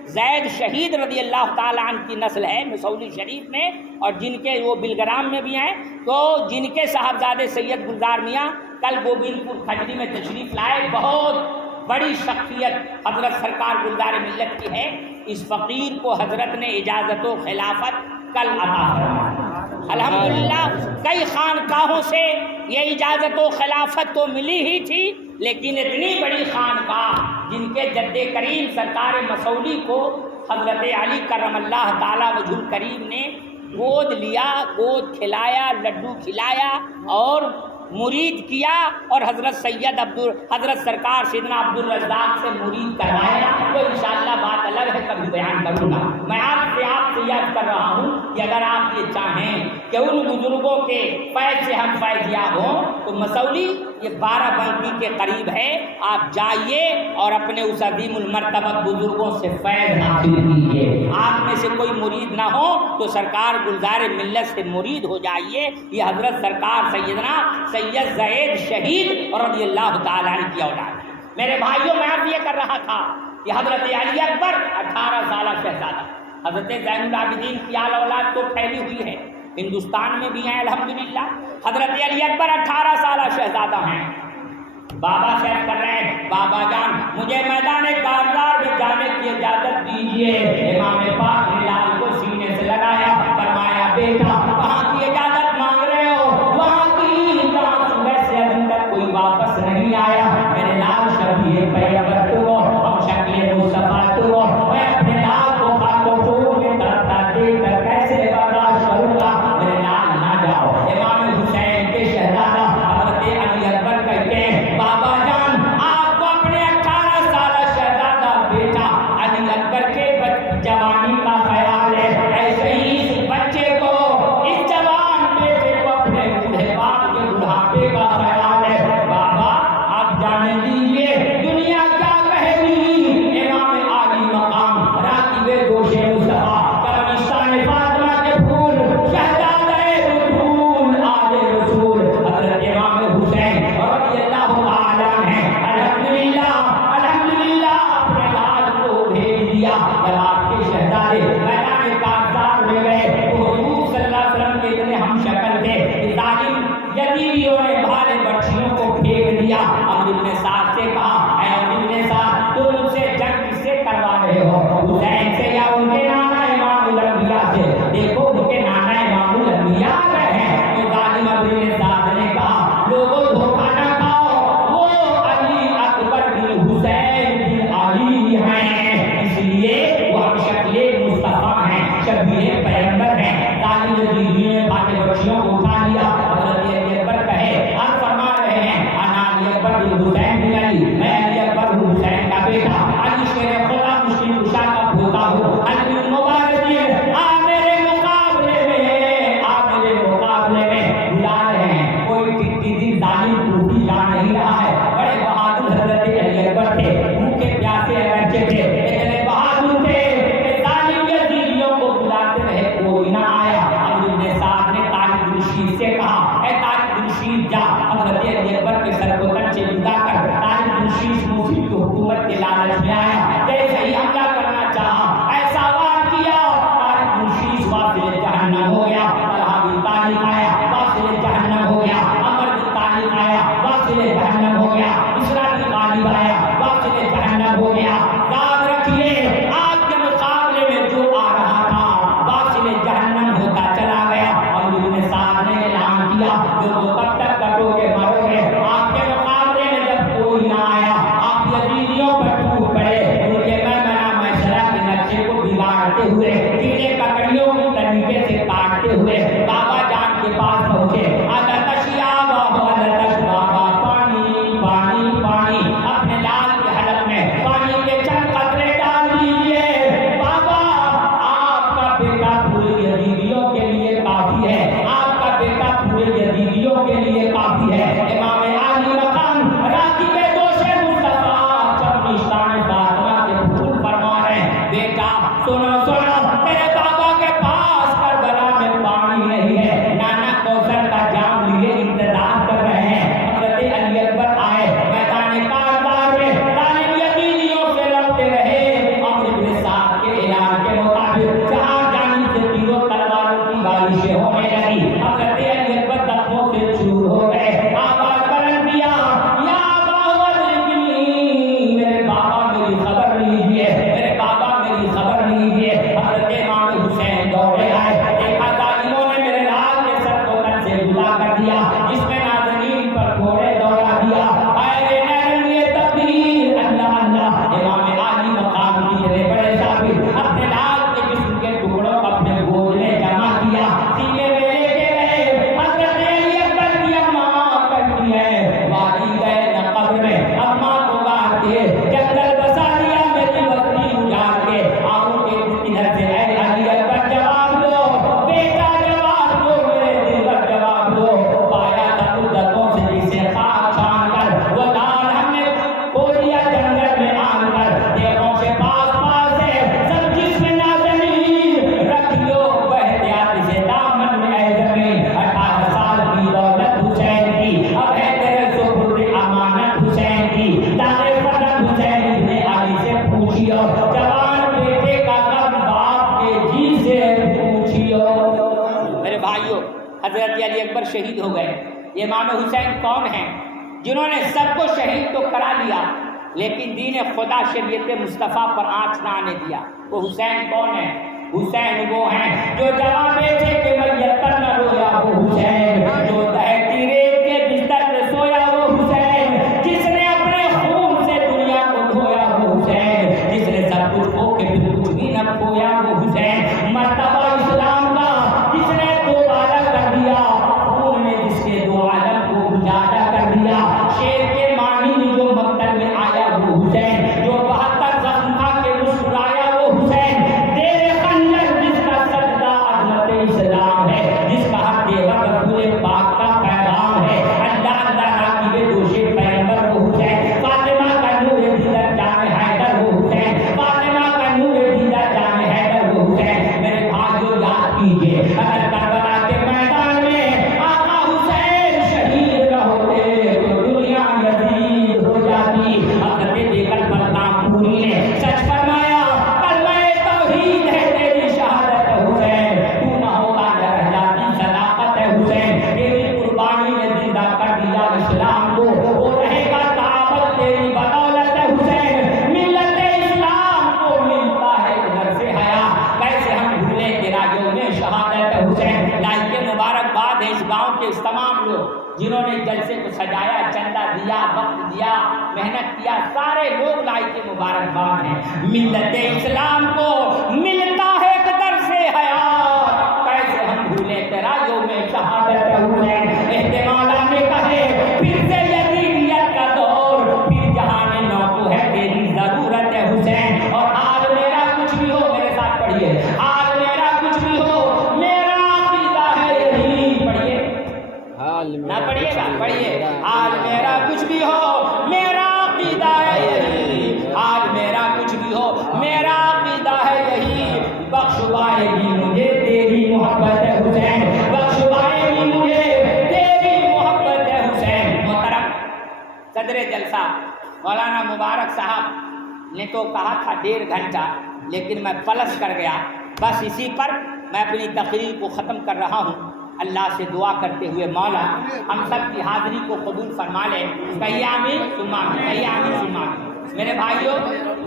زید شہید رضی اللہ تعالیٰ عنہ کی نسل ہے مسولی شریف میں، اور جن کے وہ بلگرام میں بھی ہیں، تو جن کے صاحبزادے سید گلزار میاں کل گوبند پور کھجری میں تشریف لائے، بہت بڑی شخصیت حضرت سرکار گلزار ملت کی ہے، اس فقیر کو حضرت نے اجازت و خلافت کل عطا فرمائی۔ الحمدللہ کئی خانقاہوں سے یہ اجازت و خلافت تو ملی ہی تھی، لیکن اتنی بڑی خانقاہ جن کے جد کریم سرکار مسولی کو حضرت علی کرم اللہ تعالیٰ وجہ الکریم نے گود لیا، گود کھلایا، لڈو کھلایا اور مرید کیا، اور حضرت سرکار سیدنا عبدالرزاق سے مرید کروایا، تو انشاءاللہ بات الگ ہے، کبھی بیان کروں گا۔ میں آپ سے یاد کر رہا ہوں کہ اگر آپ یہ چاہیں کہ ان بزرگوں کے فیض سے ہم فیض یاب ہوں تو مسولی یہ 12 بنکی کے قریب ہے، آپ جائیے اور اپنے اس عظیم المرتبہ بزرگوں سے فیض حاصل کیجیے۔ آپ میں سے کوئی مرید نہ ہو تو سرکار گلزار ملت سے مرید ہو جائیے۔ یہ حضرت سرکار سیدنا سید زید شہید رضی اللہ تعالیٰ عنہ کی اولاد ہے۔ میرے بھائیوں، میں آپ یہ کر رہا تھا کہ حضرت علی اکبر 18 سالہ شہزادہ، حضرت زین العابدین کی آل اولاد تو پھیلی ہوئی ہے، ہندوستان میں بھی ہیں الحمدللہ۔ حضرت علی اکبر 18 سالہ شہزادہ ہیں۔ بابا شہر کر رہے ہیں، بابا جان مجھے میدان کارزار میں جانے کی اجازت دیجیے۔ امام پاک نے لال کو سینے سے لگایا، فرمایا بیٹا کہاں کی اجازت مانگ رہے ہو؟ وہاں کی جہاں صبح سے ابھی تک کوئی واپس نہیں آیا۔ میرے لال شبیہ پیغمبر تو ہم شکل مصطفیٰ تو میں اپنے لال کو خاک و خون میں تڑپتا دیکھ کر کیسے برداشت کروں گا؟ میرے لال نہ جاؤ۔ امام حسین کے شہزادہ حضرت علی اکبر کہتے ہیں بابا جان آپ کو اپنے 18 سالہ شہزادہ بیٹا علی اکبر کے جوانی کا خیال ہے، ایسے ہی اس بچے کو، اس جوان بیٹے کو اپنے بوڑھے باپ کے بڑھاپے کا خیال ہے۔ بابا آپ جانے دیجیے دنیا کیا کہے گی۔ امام عالی مقام راکب گوش مصطفیٰ کرمستان فاطمہ کے پھول شہزادہ رسول آل رسول حضرت امام حسین رضی اللہ تعالیٰ عنہ الحمدللہ اپنے لال کو بھیج دیا۔ جب آپ کے شہزادے میدان کارزار میں گئے تو حضور صلی اللہ علیہ وسلم کے اتنے ہم شکل تھے کہ ظالم یزیدیوں نے بھالے بچیوں کو پھینک دیا۔ عمرو بن سعد سے کہا اے عمرو بن سعد تم مجھ سے جنگ کس سے کروا رہے ہو، حسین سے یا ان کے نانا امام الانبیاء سے؟ دیکھو ان کے نانا امام الانبیاء آ گئے ہیں۔ تو ظالم عمرو بن سعد نے کہا لوگوں دھوکہ نہ کھاؤ، وہ علی اکبر بن حسین بن علی ہیں، اس لیے وہ ہم شکل مصطفیٰ ہیں، شبیہ پیغمبر ہیں۔ ظالم یزیدیوں نے بھالے بچیوں کو اٹھا لیا۔ حضرت علی اکبر کہے آپ فرما رہے ہیں انا علی اکبر بن حسین بن علی، میں علی اکبر بن حسین کا بیٹا، علی شیر خدا مشکل کشا کا پوتا ہوں، علی بن مبارک جی آ میرے مقابلے میں بلا رہے ہیں۔ کوئی ٹکی دن ظالم ٹوٹی جا نہیں رہا ہے۔ بڑے بہادر حضرت علی اکبر تھے، بھوکے پیاسے اگرچہ تھے، اتنے بہادر تھے کہ ظالم یزیدیوں کو بلاتے رہے کوئی نہ آیا۔ عمرو بن سعد نے طارق بن شیخ سے کہا اے طارق بن شیخ جا حضرت علی اکبر کے سر کو تن سے جدا کر۔ طارق بن شیخ موسی کی حکومت کے لالچ میں آیا، جیسے ہی حملہ کرنا چاہا ایسا وار کیا طارق بن شیخ واصل جہنم ہو گیا۔ طلحہ بن طارق آیا واصل جہنم ہو گیا، عمر بن طارق آیا واصل جہنم ہو گیا، اسرا بن غالب آیا واصل جہنم ہو گیا۔ یاد رکھیے آپ کے مقابلے میں جو آ رہا تھا واصل جہنم ہوتا چلا گیا۔ عمرو بن سعد نے اعلان کیا جو کب تک کٹو گے مرو گے، آپ کے مقابلے میں جب کوئی نہ آیا آپ یزیدیوں پر ٹوٹ پڑے، ان کے میسرہ کے نقشے کو بگاڑتے ہوئے، کیڑے ککڑیوں کو طریقے سے کاٹتے ہوئے بابا جان کے پاس پہنچے۔ بابا پانی پانی پانی، اپنے لال کے حلق میں پانی کے چند قطرے ڈال دیجیے۔ بابا آپ کا بیٹا پورے یزیدیوں کے لیے کافی ہے، آپ کا بیٹا پورے یزیدیوں کے لیے کافی ہے۔ امام عالی مقام راکب دوش مصطفیٰ چمنستان فاطمہ کے پھول فرما رہے ہیں بیٹا سنو میرے بابا کے پاس کربلا میں پانی نہیں ہے، نانا کوثر کا جام لیے انتظار کر رہے ہیں۔ حضرت علی اکبر آئے میدان کارزار میں، ظالم یزیدیوں سے لڑتے رہے۔ عمرو بن سعد کے اعلان کے مطابق جہاں جانی سے تیروں تلواروں کی بارشیں ہونے لگی، حضرت علی اکبر زخموں سے چور ہو گئے۔ آواز بلند کیا یا بابا میرے بابا میری خبر لیجیے، میرے بابا میری خبر لیجیے۔ حضرت امام حسین دوڑے آئے، دیکھا ظالموں نے میرے لال کے سر کو تن سے جدا کر دیا، جس میں ناظرین پر گھوڑے دوڑا دیا۔ اے نین یہ تقدیر اللہ اللہ۔ امام عالی مقام کی اتنے بڑے صاحب اپنے لال کے جسم کے ٹکڑوں کو اپنے گود میں جمع کیا، سینے میں لے کے گئے۔ حضرت علی اکبر کی اماں کہتی ہے وادی گئے نہ قبر میں، اماں کو کہتے جنگل بسا دیا میری وقتی اجاڑ کے، آؤں کے ادھر سے شہید ہو گئے. یہ امام حسین کون ہیں جنہوں نے سب کو شہید تو کرا لیا لیکن دین خدا شریعت مصطفیٰ پر آنچ نہ آنے دیا؟ وہ حسین کون ہے؟ حسین وہ ہیں جو جوان بیٹے کے میت پر نہ رویا، وہ حسین جو دہتی ریت کے بستر پہ سویا، وہ حسین جس نے اپنے خون سے دنیا کو دھویا، وہ حسین جس نے سب کچھ کھو کے پھر کچھ بھی نہ کھویا، وہ حسین مرتبہ اسلام کا جس نے دوبارہ کر دیا، خون نے جس کے دو عالم کو اجالا کر دیا، شیر کے معنی جو مقتل میں آیا، وہ حسین جو 72 زخم کھا کے مسکرایا، وہ حسین تیرے خنجر جس کا سجدہ عظمت اسلام ہے، جس کا حق وقت رسول پاک کا پیغام ہے، اللہ اللہ راکب دوش پیغمبر، وہ حسین فاطمہ کا نور دیدر جام حیدر، وہ حسین فاطمہ کا نور دیدر جام حیدر، وہ حسین. میرے بھائیو یاد کیجئے اگر کربلا کے میدان میں آقا حسین شہید نہ ہوتے تو دنیا یزید ہو جاتی. حضرت دیگر مقام پوری نے سچ فرمایا، کلمہ توحید ہے تیری شہادت حسین، تو نہ ہوگا نہ رہ جاتی صداقت حسین، تیری قربانی نے زندہ کر دیا اسلام کو، وہ رہے گا تعابت تیری بدولت حسین. ملت اسلام کو ملتا ہے ادھر سے حیا، کیسے ہم بھولیں تیرا یوم شہادت حسین. لائق مبارکباد ہے اس گاؤں کے اس تمام لوگ جنہوں نے جلسے کو سجایا، چندہ دیا، وقت دیا، محنت کیا، سارے لوگ لائق مبارکباد ہیں. ملت اسلام کو ملتا ہے قدر سے حیات، کیسے ہم بھولیں تیرا یوم شہادت حسین. احتمالات نے کہے پھر سے یزیدیت کا دور، پھر جہان نو کو ہے تیری ضرورت ہے حسین. اور آج میرا کچھ بھی ہو، میرے ساتھ پڑھیے، آج میرا کچھ بھی ہو میرا عقیدہ ہے یہی. پڑھیے نہ پڑھیے گا، پڑھیے. آج میرا کچھ بھی ہو میرا عقیدہ ہے یہی، آج میرا کچھ بھی ہو میرا عقیدہ ہے یہی. بخشوائے گی مجھے تیری محبت ہے حسین، بخشوائے گی مجھے تیری محبت ہے حسین. محترم صدر جلسہ مولانا مبارک صاحب نے تو کہا تھا 1.5 گھنٹہ، لیکن میں پلس کر گیا. بس اسی پر میں اپنی تقریر کو ختم کر رہا ہوں. اللہ سے دعا کرتے ہوئے مولا ہم سب کی حاضری کو قبول فرما لے. کہیے آمین ثم آمین، کہیے آمین ثم آمین. میرے بھائیوں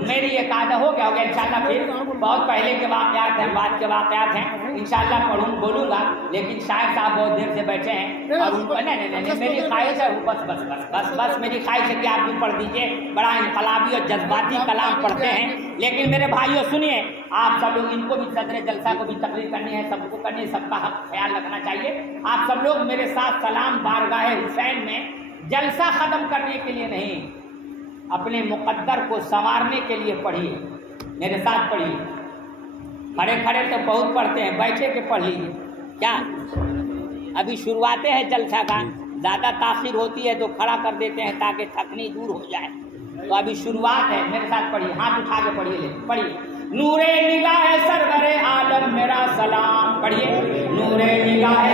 میری ایک عادت ہو گیا انشاءاللہ. پھر بہت پہلے کے واقعات ہیں، بعد کے واقعات ہیں، انشاءاللہ بولوں گا. لیکن شاعر صاحب بہت دیر سے بیٹھے ہیں اور ان کو نہیں میری خواہش ہے بس بس بس بس بس میری خواہش ہے کہ آپ بھی پڑھ دیجئے. بڑا انقلابی اور جذباتی کلام پڑھتے ہیں. لیکن میرے بھائیوں سنیے، آپ سب لوگ، ان کو بھی صدر جلسہ کو بھی تقریر کرنی ہے، سب کو کرنی ہے، سب کا حق خیال رکھنا چاہیے. آپ سب لوگ میرے ساتھ سلام بارگاہ حسین میں جلسہ ختم کرنے کے لیے نہیں، اپنے مقدر کو سنوارنے کے لیے پڑھیے. میرے ساتھ پڑھیے. کھڑے کھڑے تو بہت پڑھتے ہیں، بیٹھے کے پڑھ لیجیے. کیا ابھی شروعاتیں ہیں جلسہ کا، زیادہ تاخیر ہوتی ہے تو کھڑا کر دیتے ہیں تاکہ تھکنی دور ہو جائے. تو ابھی شروعات ہے، میرے ساتھ پڑھیے، ہاتھ اٹھا کے پڑھیے. پڑھیے. نور نگاہ سرور عالم میرا سلام. پڑھیے. نور نگاہ